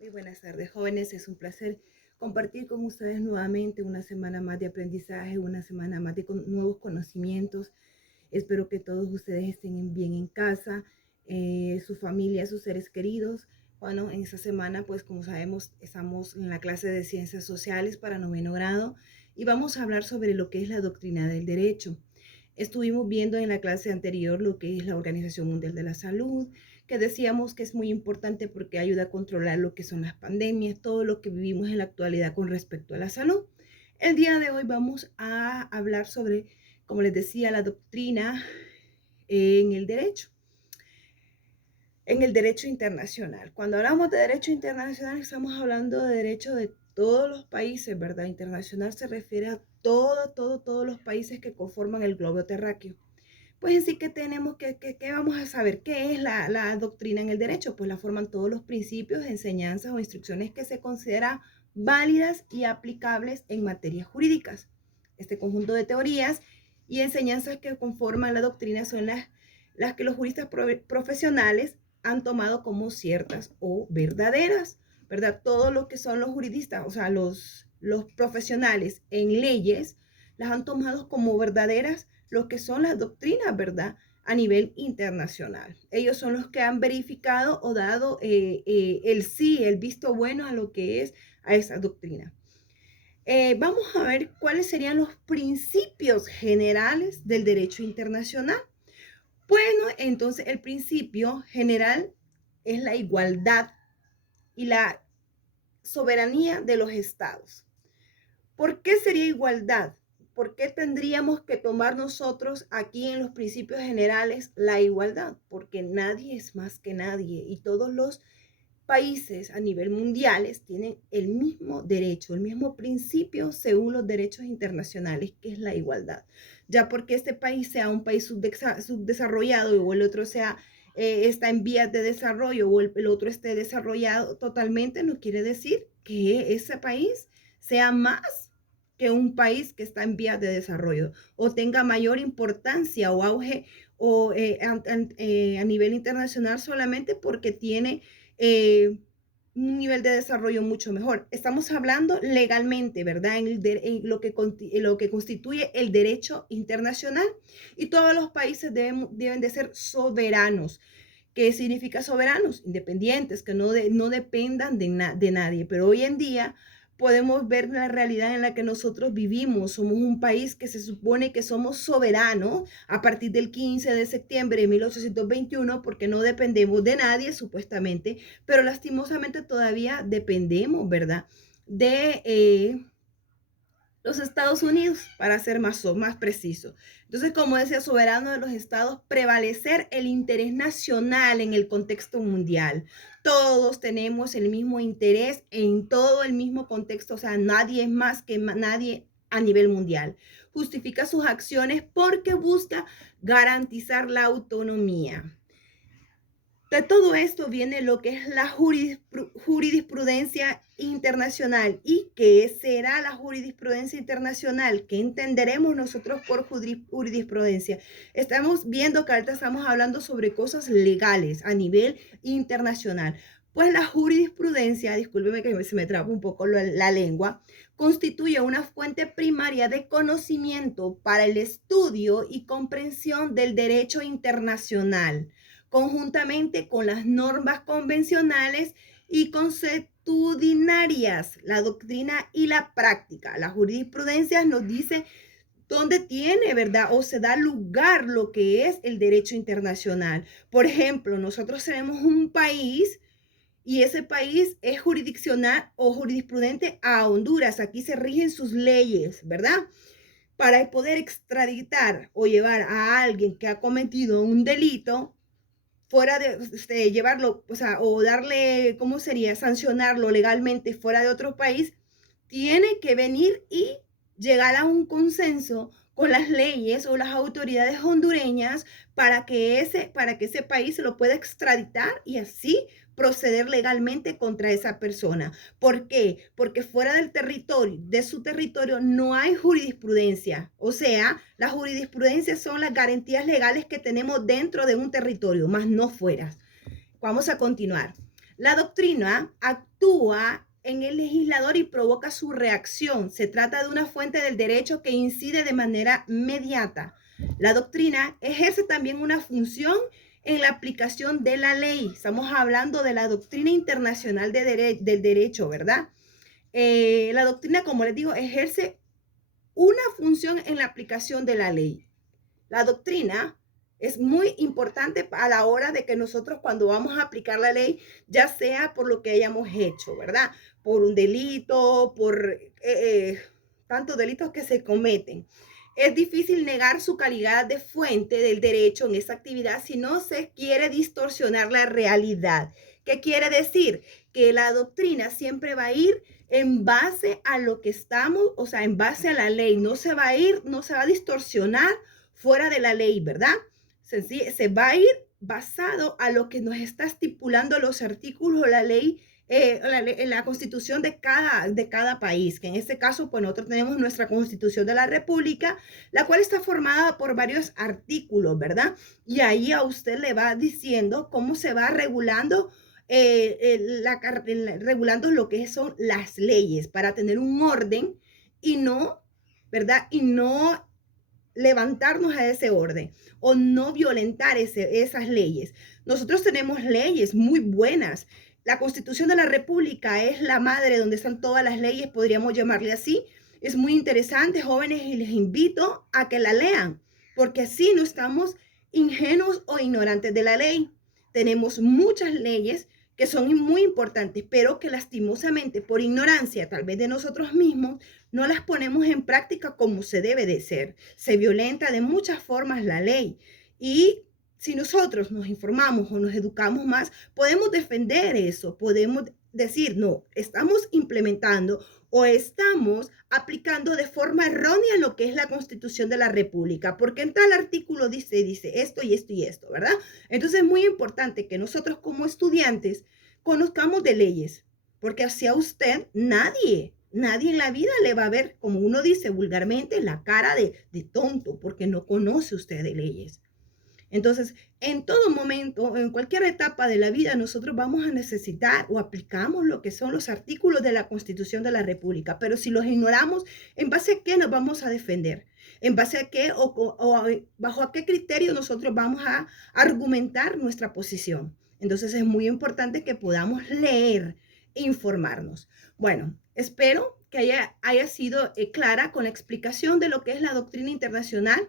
Muy buenas tardes, jóvenes. Es un placer compartir con ustedes nuevamente una semana más de aprendizaje, una semana más de nuevos conocimientos. Espero que todos ustedes estén bien en casa, su familia, sus seres queridos. Bueno, en esta semana, pues como sabemos, estamos en la clase de Ciencias Sociales para noveno grado y vamos a hablar sobre lo que es la doctrina del derecho. Estuvimos viendo en la clase anterior lo que es la Organización Mundial de la Salud, que decíamos que es muy importante porque ayuda a controlar lo que son las pandemias, todo lo que vivimos en la actualidad con respecto a la salud. El día de hoy vamos a hablar sobre, como les decía, la doctrina en el derecho, en el derecho internacional. Cuando hablamos de derecho internacional, estamos hablando de derecho de todos los países, ¿verdad? Internacional se refiere a todos los países que conforman el globo terráqueo. Pues en sí que tenemos que vamos a saber qué es la doctrina en el derecho, pues la forman todos los principios, enseñanzas o instrucciones que se consideran válidas y aplicables en materias jurídicas. Este conjunto de teorías y enseñanzas que conforman la doctrina son las que los juristas profesionales han tomado como ciertas o verdaderas, ¿verdad? Todo lo que son los juristas, o sea, los profesionales en leyes, las han tomado como verdaderas lo que son las doctrinas, ¿verdad? A nivel internacional. Ellos son los que han verificado o dado el sí, el visto bueno a lo que es a esa doctrina. Vamos a ver cuáles serían los principios generales del derecho internacional. Bueno, entonces el principio general es la igualdad y la soberanía de los estados. ¿Por qué sería igualdad? ¿Por qué tendríamos que tomar nosotros aquí en los principios generales la igualdad? Porque nadie es más que nadie y todos los países a nivel mundiales tienen el mismo derecho, el mismo principio según los derechos internacionales, que es la igualdad. Ya porque este país sea un país subdesarrollado o el otro sea está en vías de desarrollo o el otro esté desarrollado totalmente, no quiere decir que ese país sea más que un país que está en vías de desarrollo o tenga mayor importancia o auge o a nivel internacional solamente porque tiene un nivel de desarrollo mucho mejor. Estamos hablando legalmente, ¿verdad? En lo que constituye el derecho internacional y todos los países deben de ser soberanos. ¿Qué significa soberanos? Independientes, que no dependan de nadie. Pero hoy en día podemos ver la realidad en la que nosotros vivimos. Somos un país que se supone que somos soberanos a partir del 15 de septiembre de 1821 porque no dependemos de nadie, supuestamente, pero lastimosamente todavía dependemos, ¿verdad? De los Estados Unidos, para ser más preciso. Entonces, como decía, soberano de los estados, prevalecer el interés nacional en el contexto mundial. Todos tenemos el mismo interés en todo el mismo contexto, o sea, nadie es más que nadie a nivel mundial. Justifica sus acciones porque busca garantizar la autonomía. De todo esto viene lo que es la jurisprudencia internacional. ¿Y qué será la jurisprudencia internacional? ¿Qué entenderemos nosotros por jurisprudencia? Estamos viendo que ahorita estamos hablando sobre cosas legales a nivel internacional. Pues la jurisprudencia, discúlpeme que se me traba un poco la lengua, constituye una fuente primaria de conocimiento para el estudio y comprensión del derecho internacional conjuntamente con las normas convencionales y consuetudinarias, la doctrina y la práctica. La jurisprudencia nos dice dónde tiene, ¿verdad? O se da lugar lo que es el derecho internacional. Por ejemplo, nosotros tenemos un país y ese país es jurisdiccional o jurisprudente a Honduras. Aquí se rigen sus leyes, ¿verdad? Para poder extraditar o llevar a alguien que ha cometido un delito, fuera de llevarlo, o sea, o darle, ¿cómo sería? Sancionarlo legalmente fuera de otro país, tiene que venir y llegar a un consenso con las leyes o las autoridades hondureñas para que ese país se lo pueda extraditar y así proceder legalmente contra esa persona. ¿Por qué? Porque fuera del territorio, de su territorio, no hay jurisprudencia. O sea, las jurisprudencias son las garantías legales que tenemos dentro de un territorio, más no fuera. Vamos a continuar. La doctrina actúa en el legislador y provoca su reacción. Se trata de una fuente del derecho que incide de manera inmediata. La doctrina ejerce también una función en la aplicación de la ley. Estamos hablando de la doctrina internacional del derecho, ¿verdad? La doctrina, como les digo, ejerce una función en la aplicación de la ley. La doctrina es muy importante a la hora de que nosotros cuando vamos a aplicar la ley, ya sea por lo que hayamos hecho, ¿verdad? Por un delito, por tantos delitos que se cometen. Es difícil negar su calidad de fuente del derecho en esa actividad si no se quiere distorsionar la realidad. ¿Qué quiere decir? Que la doctrina siempre va a ir en base a lo que estamos, o sea, en base a la ley. No se va a ir, no se va a distorsionar fuera de la ley, ¿verdad? Se va a ir basado a lo que nos está estipulando los artículos de la ley, en la constitución de cada país, que en este caso, pues nosotros tenemos nuestra constitución de la República, la cual está formada por varios artículos, ¿verdad? Y ahí a usted le va diciendo cómo se va regulando regulando lo que son las leyes para tener un orden y no, ¿verdad? Y no levantarnos a ese orden o no violentar esas leyes. Nosotros tenemos leyes muy buenas. La Constitución de la República es la madre donde están todas las leyes, podríamos llamarle así. Es muy interesante, jóvenes, y les invito a que la lean, porque así no estamos ingenuos o ignorantes de la ley. Tenemos muchas leyes que son muy importantes, pero que lastimosamente por ignorancia, tal vez de nosotros mismos, no las ponemos en práctica como se debe de ser. Se violenta de muchas formas la ley y si nosotros nos informamos o nos educamos más, podemos defender eso, podemos decir, no, estamos implementando o estamos aplicando de forma errónea lo que es la Constitución de la República, porque en tal artículo dice esto y esto y esto, ¿verdad? Entonces es muy importante que nosotros como estudiantes conozcamos de leyes, porque hacia usted nadie en la vida le va a ver, como uno dice vulgarmente, la cara de tonto, porque no conoce usted de leyes. Entonces, en todo momento, en cualquier etapa de la vida, nosotros vamos a necesitar o aplicamos lo que son los artículos de la Constitución de la República, pero si los ignoramos, ¿en base a qué nos vamos a defender? ¿En base a qué o bajo a qué criterio nosotros vamos a argumentar nuestra posición? Entonces, es muy importante que podamos leer e informarnos. Bueno, espero que haya sido clara con la explicación de lo que es la doctrina internacional,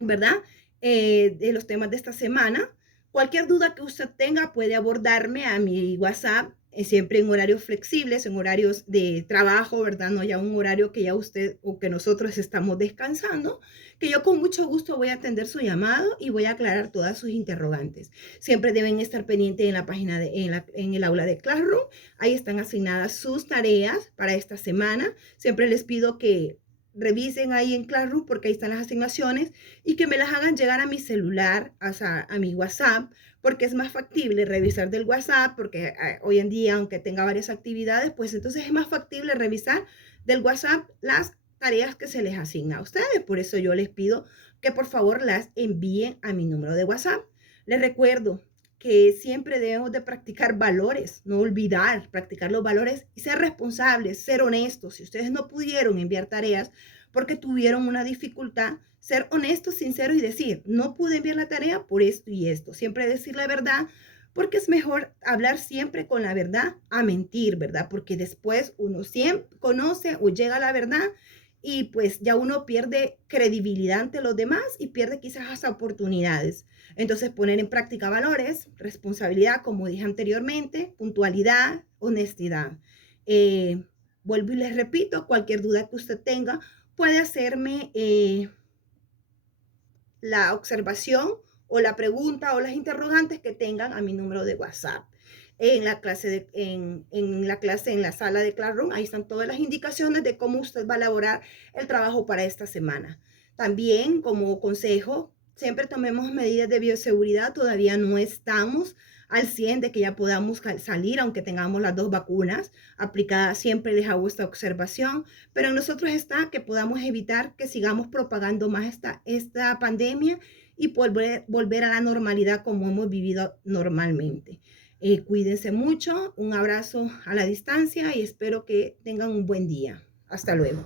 ¿verdad? De los temas de esta semana. Cualquier duda que usted tenga puede abordarme a mi WhatsApp, siempre en horarios flexibles, en horarios de trabajo, ¿verdad? No ya un horario que ya usted o que nosotros estamos descansando, que yo con mucho gusto voy a atender su llamado y voy a aclarar todas sus interrogantes. Siempre deben estar pendientes en la página en el aula de Classroom. Ahí están asignadas sus tareas para esta semana. Siempre les pido que revisen ahí en Classroom porque ahí están las asignaciones y que me las hagan llegar a mi celular, o sea, a mi WhatsApp, porque es más factible revisar del WhatsApp, porque hoy en día, aunque tenga varias actividades, pues entonces es más factible revisar del WhatsApp las tareas que se les asigna a ustedes. Por eso yo les pido que por favor las envíen a mi número de WhatsApp. Les recuerdo que siempre debemos de practicar valores, no olvidar, practicar los valores y ser responsables, ser honestos. Si ustedes no pudieron enviar tareas porque tuvieron una dificultad, ser honestos, sinceros y decir, no pude enviar la tarea por esto y esto. Siempre decir la verdad, porque es mejor hablar siempre con la verdad a mentir, ¿verdad? Porque después uno siempre conoce o llega a la verdad y pues ya uno pierde credibilidad ante los demás y pierde quizás hasta oportunidades. Entonces, poner en práctica valores, responsabilidad, como dije anteriormente, puntualidad, honestidad. Eh, Vuelvo y les repito, cualquier duda que usted tenga, puede hacerme la observación o la pregunta o las interrogantes que tengan a mi número de WhatsApp. En la clase, en la sala de Classroom, ahí están todas las indicaciones de cómo usted va a elaborar el trabajo para esta semana. También, como consejo, siempre tomemos medidas de bioseguridad. Todavía no estamos al 100 de que ya podamos salir, aunque tengamos las 2 vacunas aplicadas. Siempre les hago esta observación, pero en nosotros está que podamos evitar que sigamos propagando más esta pandemia y volver a la normalidad como hemos vivido normalmente. Cuídense mucho, un abrazo a la distancia y espero que tengan un buen día. Hasta luego.